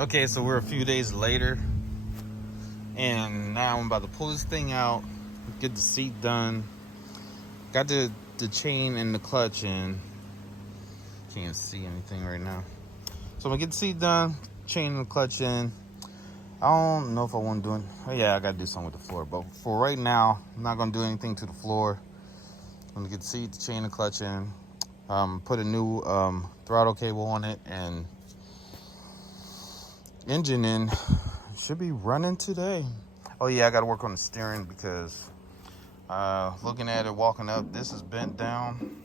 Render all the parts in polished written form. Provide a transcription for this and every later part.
Okay, so we're a few days later, and now I'm about to pull this thing out, get the seat done. Got the chain and the clutch in. Can't see anything right now. So I'm gonna get the seat done, chain and the clutch in. I don't know if I want to do it. Oh yeah, I gotta do something with the floor. But for right now, I'm not gonna do anything to the floor. I'm gonna get the seat, the chain, and clutch in. Put a new throttle cable on it and engine in. Should be running today. Oh yeah, I gotta work on the steering because looking at it walking up, this is bent down.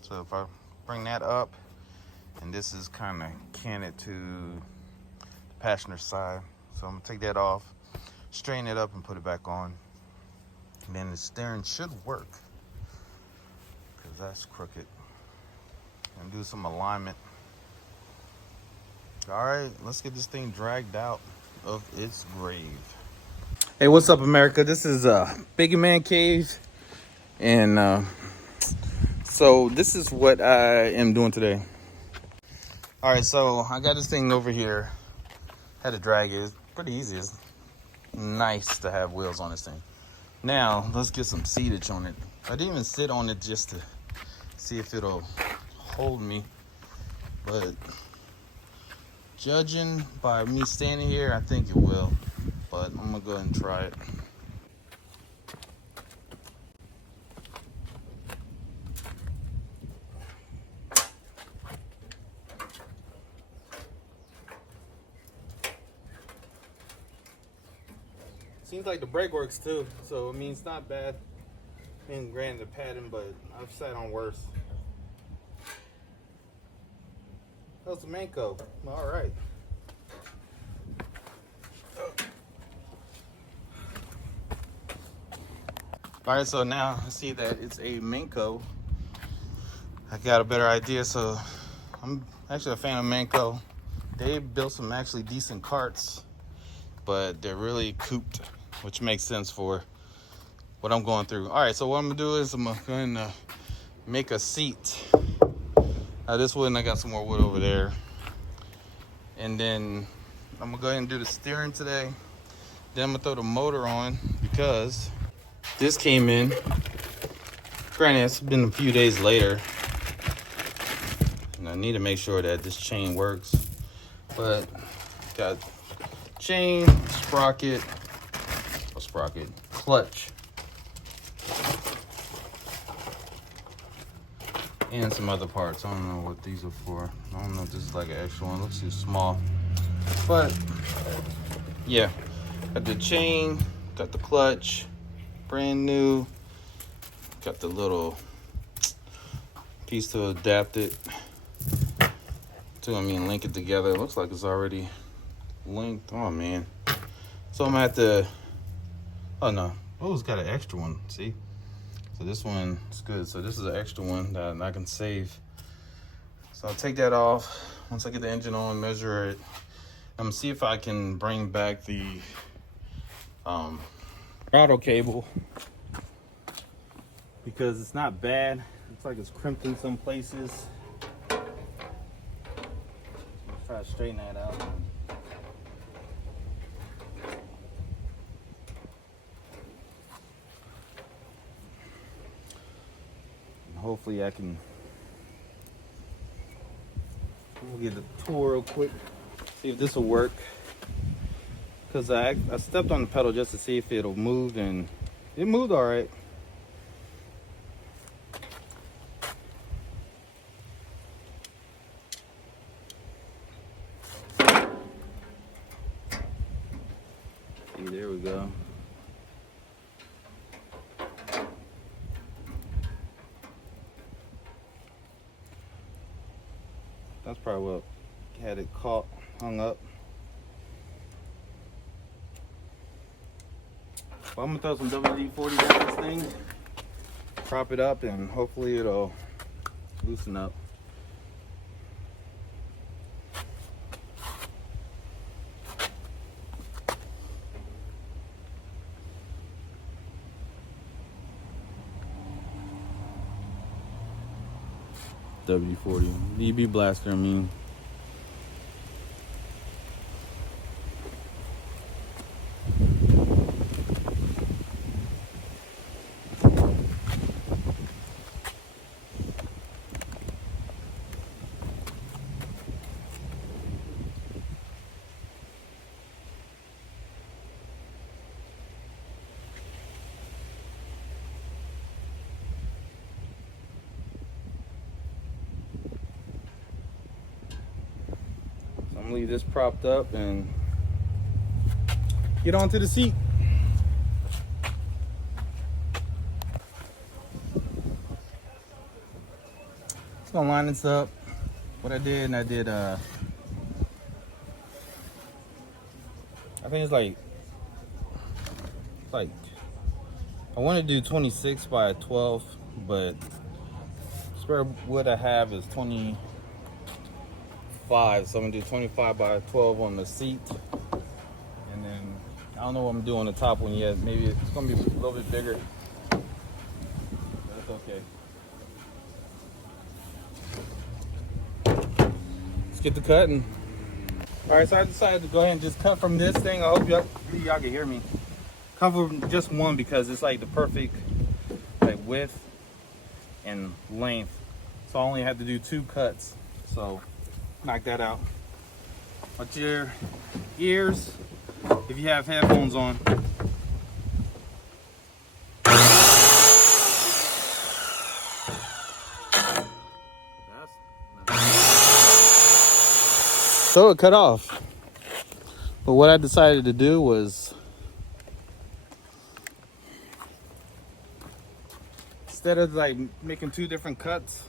So if I bring that up, and this is kind of canted to the passenger side. So I'm gonna take that off, straighten it up, and put it back on. And then the steering should work because that's crooked. And do some alignment. All right, let's get this thing dragged out of its grave. Hey, what's up, America? This is Big Man Cave, and so this is what I am doing today. All right, so I got this thing over here. Had to drag it. It's pretty easy. It's nice to have wheels on this thing. Now let's get some seatage on it. I didn't even sit on it just to see if it'll hold me, but judging by me standing here, I think it will. But I'm gonna go ahead and try it. Seems like the brake works too, so I mean it's not bad. I mean, granted the pattern, but I've sat on worse. That was a Manco. All right. All right, so now I see that it's a Manco. I got a better idea, so I'm actually a fan of Manco. They built some actually decent karts, but they're really cooped, which makes sense for what I'm going through. All right, so what I'm gonna do is I'm going to make a seat. This wood, and I got some more wood over there. And then I'm gonna go ahead and do the steering today. Then I'm gonna throw the motor on because this came in. Granted, it's been a few days later, and I need to make sure that this chain works. But got chain, sprocket, clutch, and some other parts. I don't know what these are for. I don't know if this is like an extra one. Looks too small. But yeah, got the chain, got the clutch, brand new. Got the little piece to adapt it to, link it together. It looks like it's already linked. Oh man. So I'm gonna have to, oh no. Oh, it's got an extra one, see? So this one is good. So this is an extra one that I can save. So I'll take that off. Once I get the engine on, measure it. I'm gonna see if I can bring back the throttle cable, because it's not bad. Looks like it's crimped in some places. Try to straighten that out. And hopefully I can, we'll get the tour real quick, see if this will work. Because I stepped on the pedal just to see if it'll move, and it moved all right. See, there we go. That's probably what had it caught, hung up. Well, I'm gonna throw some WD-40 down this thing, prop it up, and hopefully it'll loosen up. WD-40, DB blaster, gonna leave this propped up and get onto the seat. Just gonna line this up. What I did, I think it's like I want to do 26 by 12, but spare wood I have is 25, so I'm gonna do 25 by 12 on the seat, and then I don't know what I'm doing on the top one yet. Maybe it's gonna be a little bit bigger. That's okay. Let's get to cutting. All right, so I decided to go ahead and just cut from this thing. I hope y'all can hear me. Cut from just one because it's like the perfect like width and length. So I only had to do 2 cuts. So knock that out. But your ears, if you have headphones on. So it cut off. But what I decided to do was, instead of like making 2 different cuts,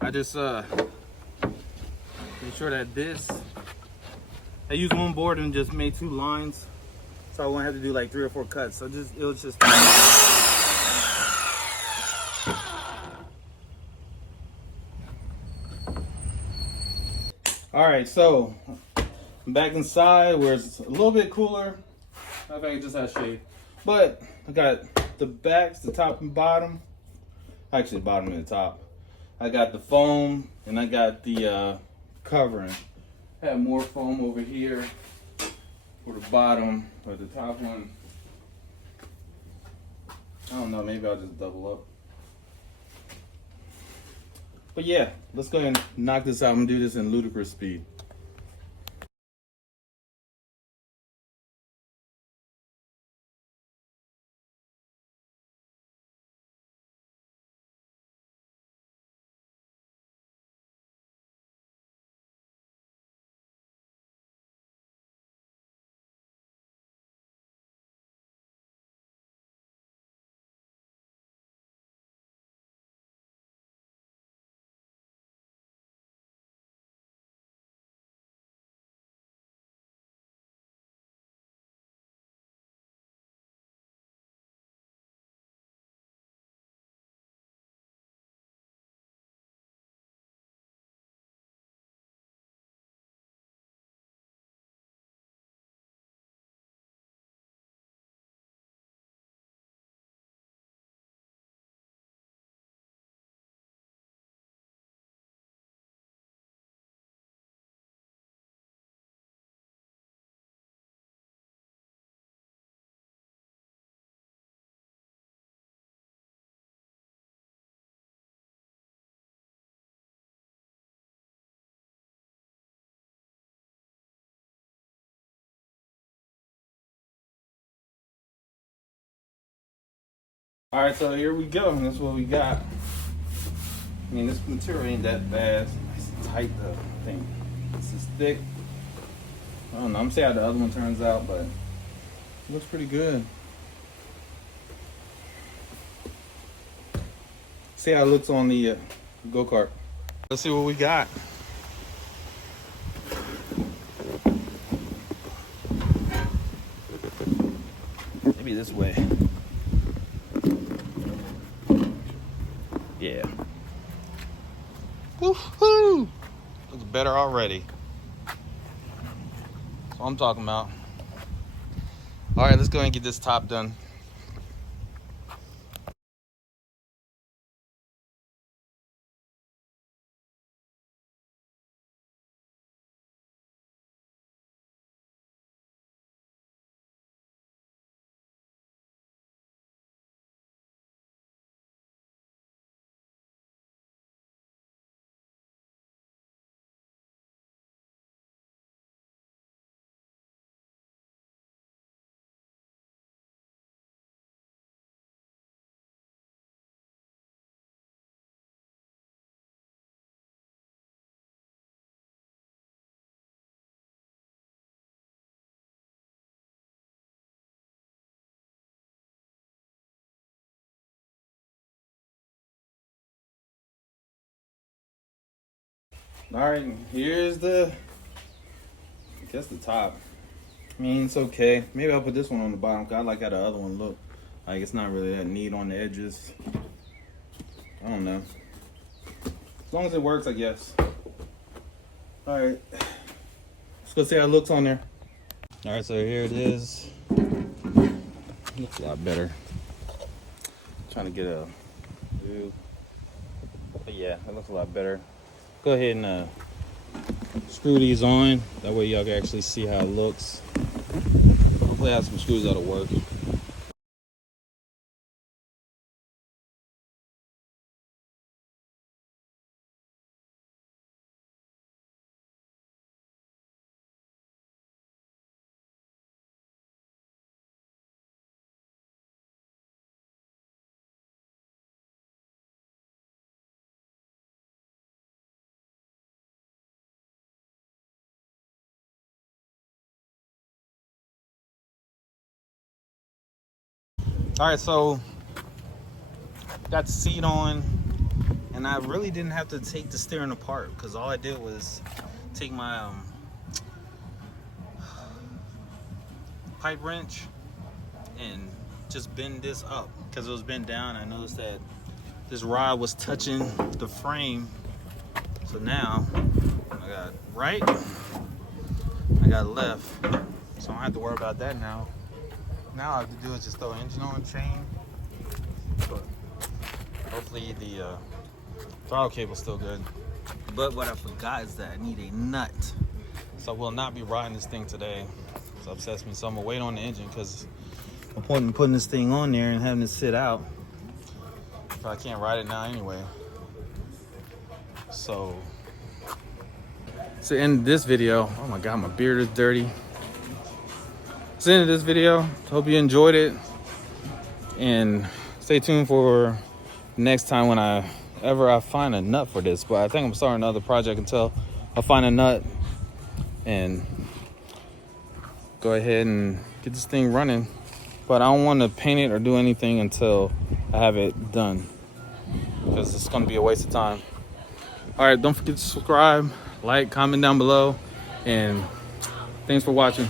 I just make sure that I used one board and just made 2 lines, so I won't have to do like 3 or 4 cuts. So it was just. All right, so I'm back inside where it's a little bit cooler. I think I just had shade, but I got the backs, the top and bottom. Actually, the bottom and the top. I got the foam and I got the covering. I have more foam over here for the bottom, or the top one. I don't know, maybe I'll just double up. But yeah, let's go ahead and knock this out. I'm gonna do this in ludicrous speed. All right, so here we go. That's what we got. I mean, this material ain't that bad. It's tight though. I think this is thick. I don't know. I'm gonna see how the other one turns out, but it looks pretty good. See how it looks on the go-kart. Let's see what we got. Maybe this way. Yeah. Woohoo! Looks better already. That's what I'm talking about. All right, let's go and get this top done. All right, here's the, I guess the top. I mean, it's okay. Maybe I'll put this one on the bottom because I like how the other one look. Like it's not really that neat on the edges. I don't know. As long as it works, I guess. All right, let's go see how it looks on there. All right, so here it is. Looks a lot better. Trying to get a view. But yeah, it looks a lot better. Go ahead and screw these on. That way y'all can actually see how it looks. Hopefully I have some screws that'll work. All right, so got the seat on, and I really didn't have to take the steering apart because all I did was take my pipe wrench and just bend this up because it was bent down. I noticed that this rod was touching the frame, so now I got right, I got left, so I don't have to worry about that now. Now all I have to do is just throw engine on, chain, but hopefully the throttle cable's still good. But what I forgot is that I need a nut, so I will not be riding this thing today. It's upsets me, so I'm gonna wait on the engine because no point in putting this thing on there and having it sit out if I can't ride it now anyway. So it's the end of this video. Oh my god, my beard is dirty. It's the end of this video. Hope you enjoyed it, and stay tuned for next time when I find a nut for this. But I think I'm starting another project until I find a nut and go ahead and get this thing running. But I don't want to paint it or do anything until I have it done, because it's going to be a waste of time. All right, don't forget to subscribe, like, comment down below, and thanks for watching.